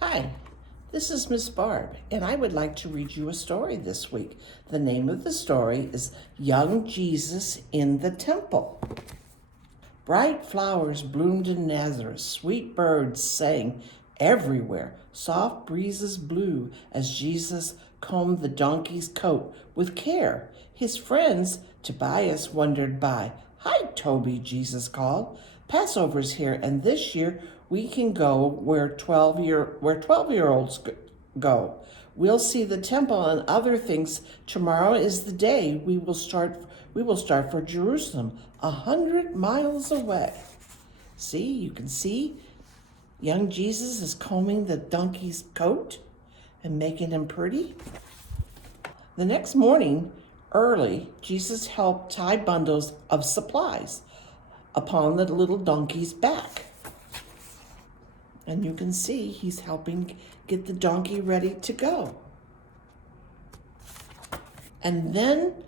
Hi, this is Miss Barb, and I would like to read you a story this week. The name of the story is Young Jesus in the Temple. Bright flowers bloomed in Nazareth, sweet birds sang everywhere, soft breezes blew as Jesus combed the donkey's coat with care. His friends, Tobias, wondered by. Hi, Toby, Jesus called. Passover's here, and this year we can go where 12-year-olds go. We'll see the temple and other things. Tomorrow is the day we will start for Jerusalem, 100 miles away. See, you can see young Jesus is combing the donkey's coat and making him pretty. The next morning, early, Jesus helped tie bundles of supplies upon the little donkey's back. And you can see he's helping get the donkey ready to go. And then,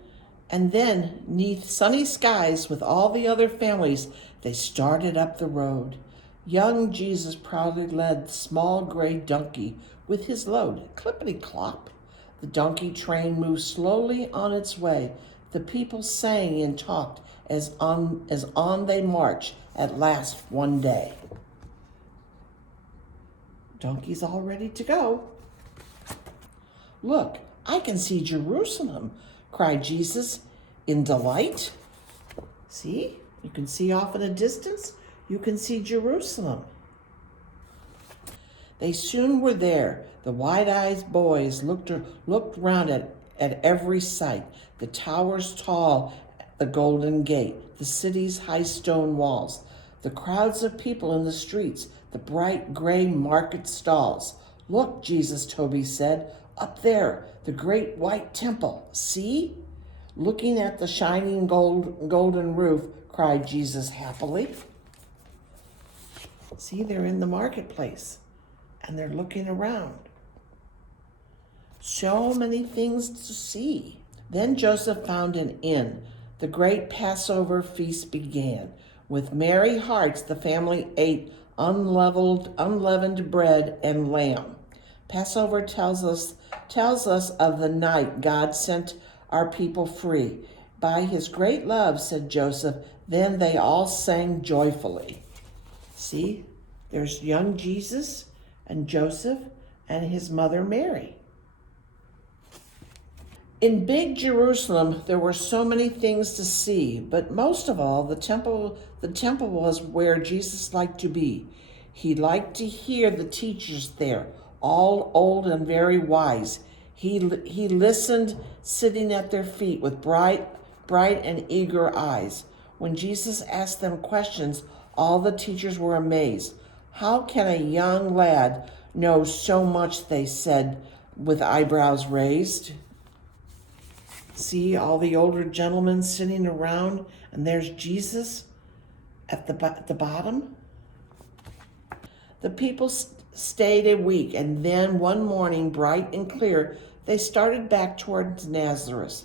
neath sunny skies with all the other families, they started up the road. Young Jesus proudly led the small gray donkey with his load. Clippity-clop. The donkey train moved slowly on its way. The people sang and talked as on they marched at last one day. Donkey's all ready to go. Look, I can see Jerusalem, cried Jesus in delight. See, you can see off in a distance, you can see Jerusalem. They soon were there. The wide-eyed boys looked round at every sight. The towers tall, the golden gate, the city's high stone walls, the crowds of people in the streets, the bright gray market stalls. Look, Jesus, Toby said, up there, the great white temple. See? Looking at the shining golden roof, cried Jesus happily. See, they're in the marketplace and they're looking around. So many things to see. Then Joseph found an inn. The great Passover feast began. With merry hearts, the family ate unleavened bread and lamb. Passover tells us of the night God sent our people free. By his great love, said Joseph, then they all sang joyfully. See, there's young Jesus and Joseph and his mother Mary. In big Jerusalem, there were so many things to see, but most of all, the temple was where Jesus liked to be. He liked to hear the teachers there, all old and very wise. He listened, sitting at their feet with bright and eager eyes. When Jesus asked them questions, all the teachers were amazed. How can a young lad know so much, they said, with eyebrows raised. See all the older gentlemen sitting around, and there's Jesus at the bottom. The people stayed a week, and then one morning, bright and clear, they started back towards Nazareth.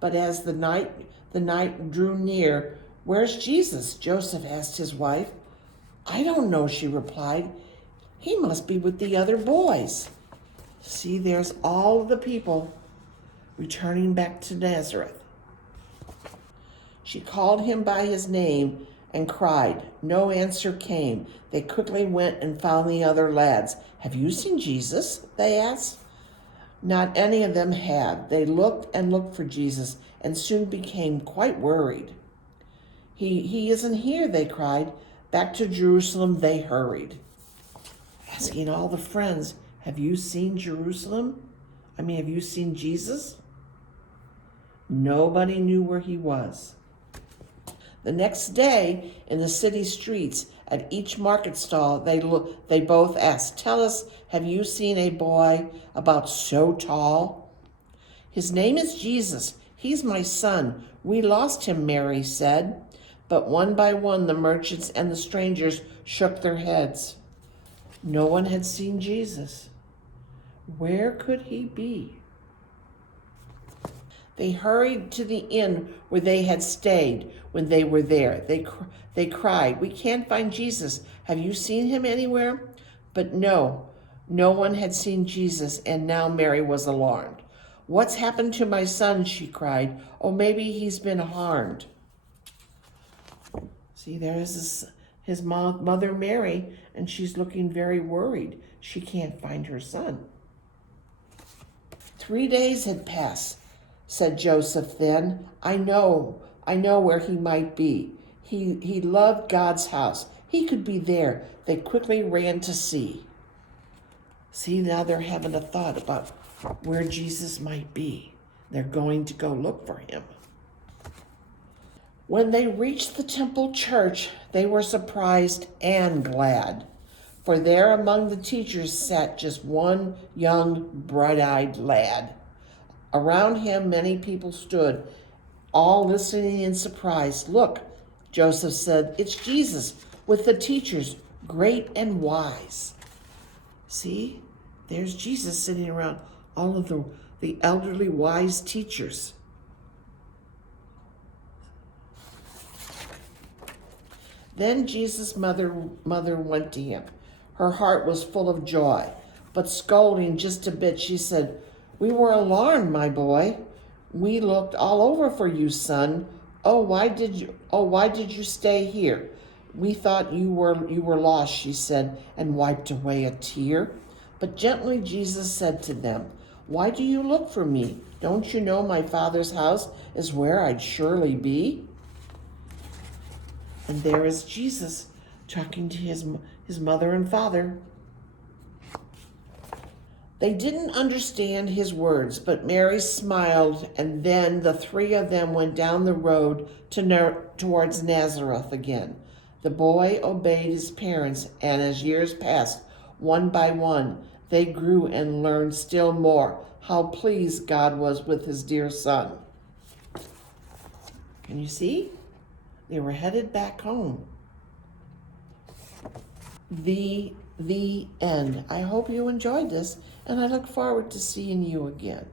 But as the night drew near, where's Jesus? Joseph asked his wife. I don't know, she replied. He must be with the other boys. See, there's all the people returning back to Nazareth. She called him by his name and cried. No answer came. They quickly went and found the other lads. Have you seen Jesus? They asked. Not any of them had. They looked and looked for Jesus and soon became quite worried. He isn't here, they cried. Back to Jerusalem they hurried, asking all the friends, have you seen Jerusalem? Have you seen Jesus? Nobody knew where he was. The next day, in the city streets, at each market stall, they both asked, tell us, have you seen a boy about so tall? His name is Jesus. He's my son. We lost him, Mary said. But one by one, the merchants and the strangers shook their heads. No one had seen Jesus. Where could he be? They hurried to the inn where they had stayed when they were there. They cried, we can't find Jesus. Have you seen him anywhere? But no, No one had seen Jesus, and now Mary was alarmed. "What's happened to my son?" she cried. "Oh, maybe he's been harmed." See, there's his mother Mary, and she's looking very worried. She can't find her son. 3 days had passed, said Joseph then. I know where he might be. He loved God's house. He could be there. They quickly ran to see. See, now they're having a thought about where Jesus might be. They're going to go look for him. When they reached the temple church, they were surprised and glad, for there among the teachers sat just one young, bright-eyed lad. Around him, many people stood, all listening in surprise. Look, Joseph said, it's Jesus with the teachers, great and wise. See, there's Jesus sitting around all of the elderly, wise teachers. Then Jesus' mother went to him. Her heart was full of joy, but scolding just a bit, she said, we were alarmed, my boy. We looked all over for you, son. Why did you stay here? We thought you were lost, she said, and wiped away a tear. But gently Jesus said to them, why do you look for me? Don't you know my Father's house is where I'd surely be? And there is Jesus talking to his mother and father. They didn't understand his words, but Mary smiled, and then the three of them went down the road towards Nazareth again. The boy obeyed his parents, and as years passed, one by one, they grew and learned still more how pleased God was with his dear son. Can you see? They were headed back home. The end. I hope you enjoyed this, and I look forward to seeing you again.